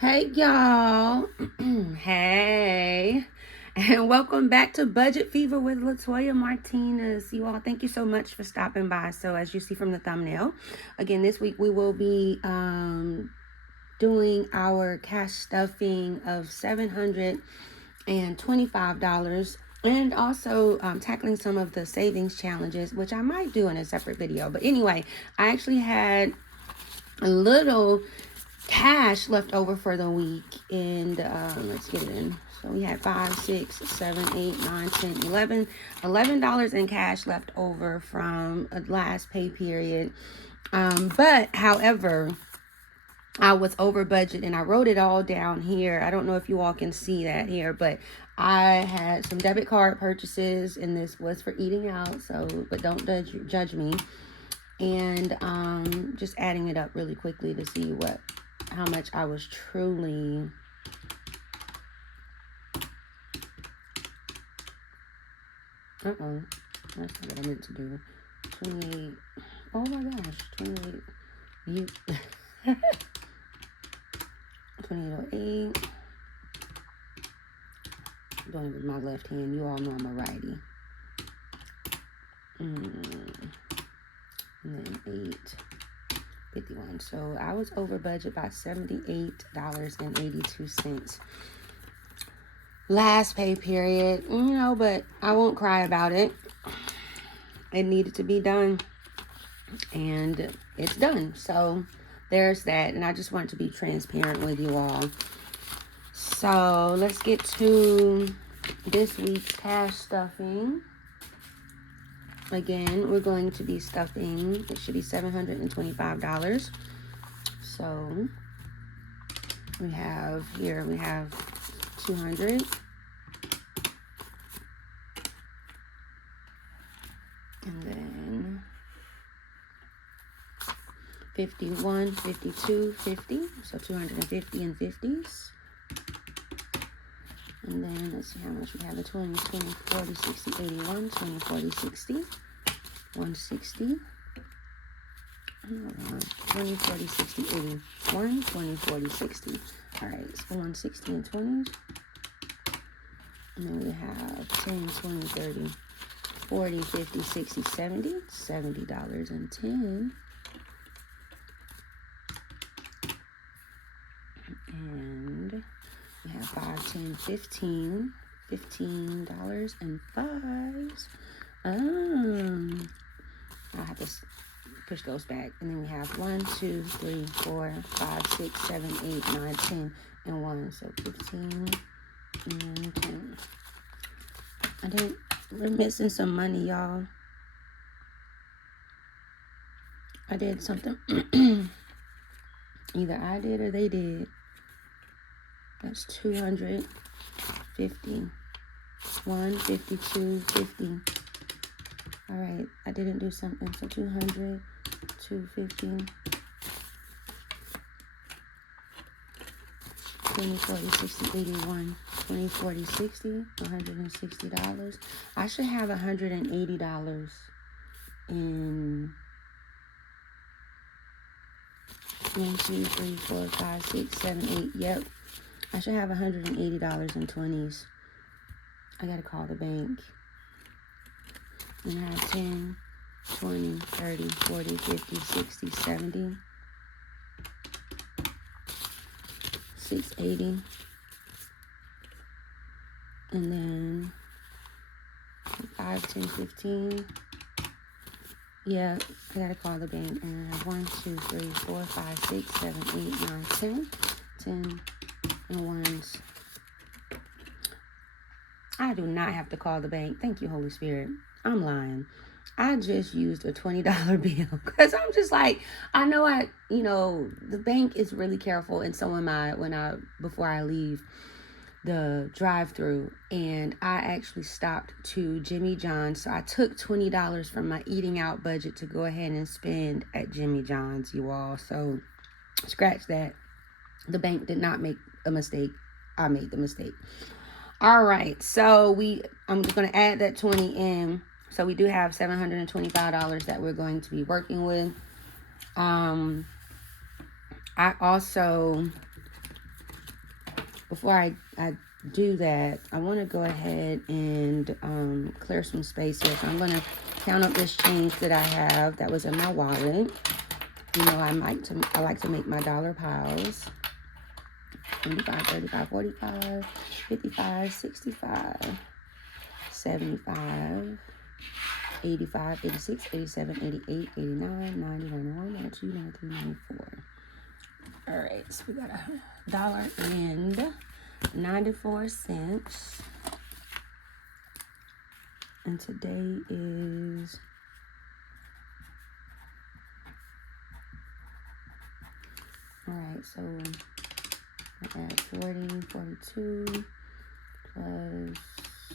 Hey y'all. Hey. And welcome back to Budget Fever with Latoya Martinez. You all, thank you so much for stopping by. So as you see from the thumbnail, again, this week we will be doing our cash stuffing of $725 and also tackling some of the savings challenges, which I might do in a separate video. But anyway, I actually had a little cash left over for the week, and let's get it in. So we had 5, 6, 7, 8, 9, 10, 11 $11 in cash left over from a last pay period. But however, I was over budget, and I wrote it all down here. I don't know if you all can see that here, but I had some debit card purchases, and this was for eating out. So, but don't judge me. And just adding it up really quickly to see how much I was truly that's not what I meant to do. 28. Oh my gosh, 28. You 2808. I'm doing it with my left hand. You all know I'm a righty. And then 851. So I was over budget by $78.82. Last pay period, but I won't cry about it. It needed to be done, and it's done. So there's that, and I just want to be transparent with you all. So let's get to this week's cash stuffing. Again, we're going to be stuffing, it should be $725. So we have 200. And then 51, 52, 50. So 250 and 50s. And then let's see how much we have. The 20, 40, 60, 81, 20, 40, 60, 160. 20, 40, 60, 81, 20, 40, 60. All right, so 160 and 20s. And then we have 10, 20, 30, 40, 50, 60, 70. $70 and 10. And we have 5, 10, 15. $15 and 5s. I'll have to push those back. And then we have 1, 2, 3, 4, 5, 6, 7, 8, 9, 10, and 1. So 15 and 10. We're missing some money, y'all. I did something. Either I did or they did. That's 250. 152, 50. All right, I didn't do something. So 200, 250, 20, 40, 60, 81, 20, 40, 60, $160. I should have $180 in 1, 2, 3, 4, 5, 6, 7, 8. Yep. I should have $180 in 20s. I gotta call the bank. And I have 10, 20, 30, 40, 50, 60, 70, 680. And then 5, 10, 15. Yeah, I gotta call the bank. And I have 1, 2, 3, 4, 5, 6, 7, 8, 9, 10. 10 and 1s. I do not have to call the bank. Thank you, Holy Spirit. I'm lying. I just used a $20 bill because I'm just like, I know the bank is really careful, and so am I before I leave the drive-through. And I actually stopped to Jimmy John's. So I took $20 from my eating out budget to go ahead and spend at Jimmy John's, you all. So scratch that. The bank did not make a mistake. I made the mistake. All right, so I'm just going to add that 20 in. So we do have $725 that we're going to be working with. I also before I do that, I want to go ahead and clear some space here. So I'm going to count up this change that I have that was in my wallet. You know, I like to make my dollar piles. 25, 35, 45, 55, 65, 75, 85, 86, 87, 88, 89, 90, 91, 92, 93, 94. All right, so we got $1.94. And today is all right, so I add 40, 42 plus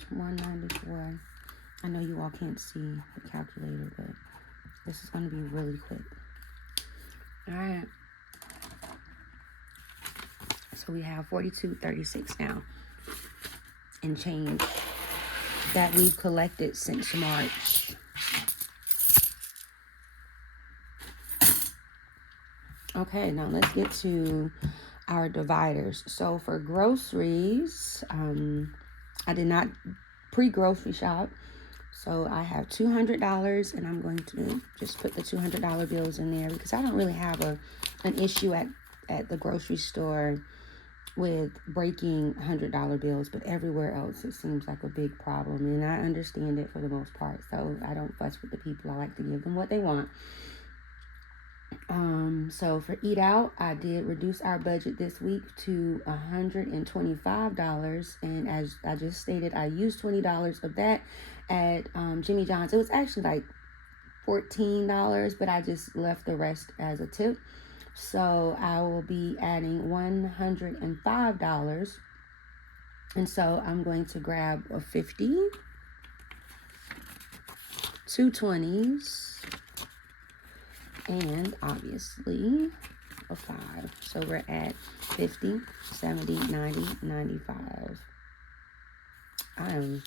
194. I know you all can't see the calculator, but this is going to be really quick. All right. So we have 42.36 now and change that we've collected since March. Okay, now let's get to our dividers. So for groceries, I did not pre-grocery shop. So I have $200, and I'm going to just put the $200 bills in there because I don't really have an issue at the grocery store with breaking $100 bills, but everywhere else it seems like a big problem, and I understand it for the most part. So I don't fuss with the people. I like to give them what they want. So for eat out, I did reduce our budget this week to $125, and as I just stated, I used $20 of that at Jimmy John's. It was actually like $14, but I just left the rest as a tip. So I will be adding $105, and so I'm going to grab a 50, 2 20s, and obviously a 5. So we're at 50, 70, 90, 95. I need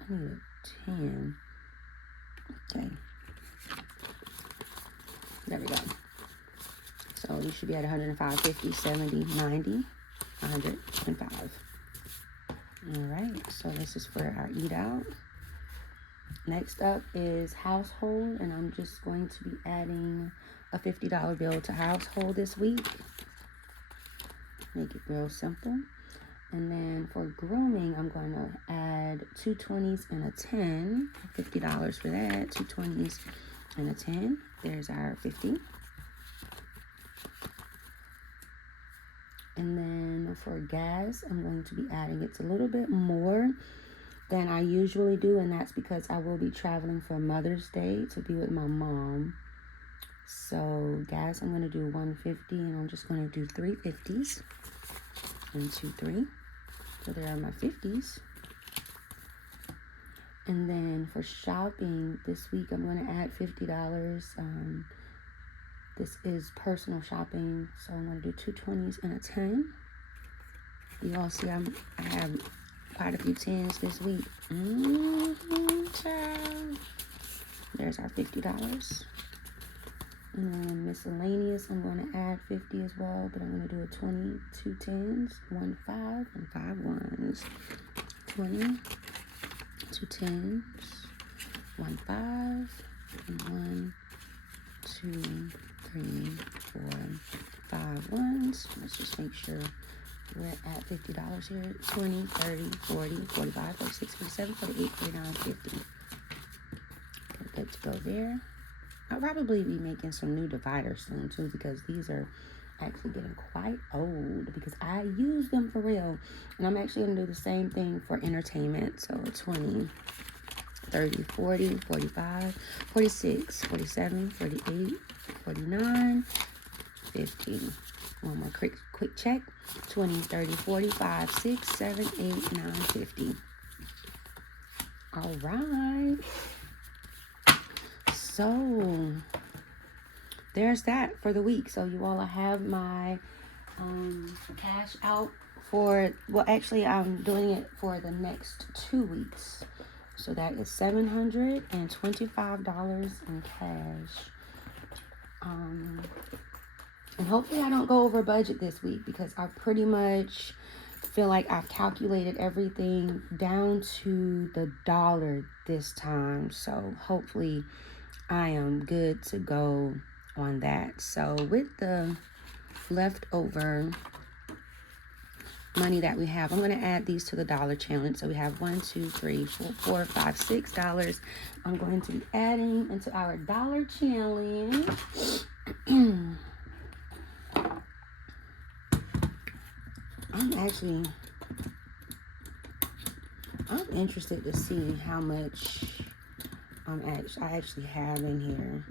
a 10. Okay. There we go. So you should be at 105, 50, 70, 90, 105. All right. So this is for our eat out. Next up is household, and I'm just going to be adding a $50 bill to household this week. Make it real simple. And then for grooming, I'm going to add 2 20s and a 10. $50 for that. 2 20s and a 10. There's our 50. And then for gas, I'm going to be adding it's a little bit more than I usually do, and that's because I will be traveling for Mother's Day to be with my mom. So gas, I'm going to do 150, and I'm just going to do 3 50s. 1, 2, 3. So there are my 50s. And then for shopping this week, I'm going to add $50. This is personal shopping, so I'm going to do 2 20s and a 10. You all see I have quite a few 10s this week. Child. There's our $50. And then miscellaneous, I'm going to add 50 as well, but I'm going to do a 20, 2 10s, 1 5, and 5 1s. 20, 2 10s, 1 5, and 1, 2, 3, 4, 5 1s. Let's just make sure we're at $50 here. 20, 30, 40, 45, 46, 47, 48, 49, 50. Good to go there. I'll probably be making some new dividers soon too, because these are actually getting quite old because I use them for real. And I'm actually going to do the same thing for entertainment. So 20, 30, 40, 45, 46, 47, 48, 49, 50. One more quick check. 20, 30, 45, 6, 7, 8, 9, 50. All right. So there's that for the week. So you all, I have my cash out for, well, actually I'm doing it for the next 2 weeks. So that is $725 in cash. And hopefully I don't go over budget this week, because I pretty much feel like I've calculated everything down to the dollar this time. So hopefully I am good to go on that. So with the leftover money that we have, I'm going to add these to the dollar challenge. So we have $1, 2, 3, 4, 5, $6. I'm going to be adding into our dollar challenge. I'm interested to see how much I actually have in here.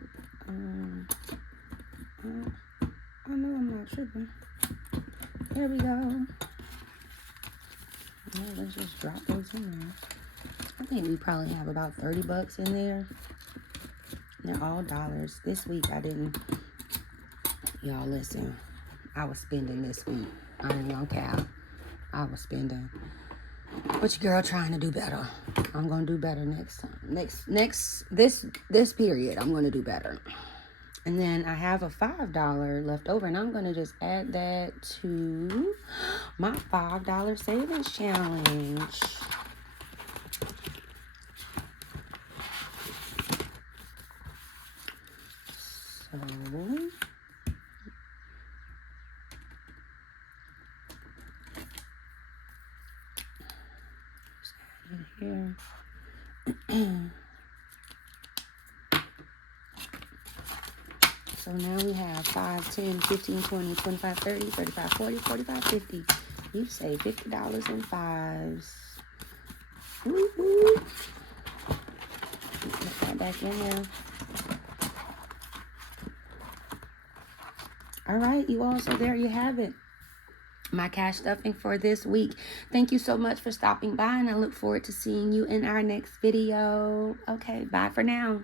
I know I'm not tripping. Here we go. Well, let's just drop those in there. I think we probably have about $30 in there. They're all dollars. This week I didn't. Y'all listen. I was spending this week. I ain't gonna cap. I was spending. But your girl trying to do better. I'm gonna do better next time. This period, I'm gonna do better. And then I have a $5 left over, and I'm gonna just add that to my $5 savings challenge. Here. So now we have 5, 10, 15, 20, 25, 30, 35, 40, 45, 50. You say $50 in fives. Woo-hoo. Put that back in there. All right, you all. So there you have it. My cash stuffing for this week. Thank you so much for stopping by, and I look forward to seeing you in our next video. Okay, bye for now.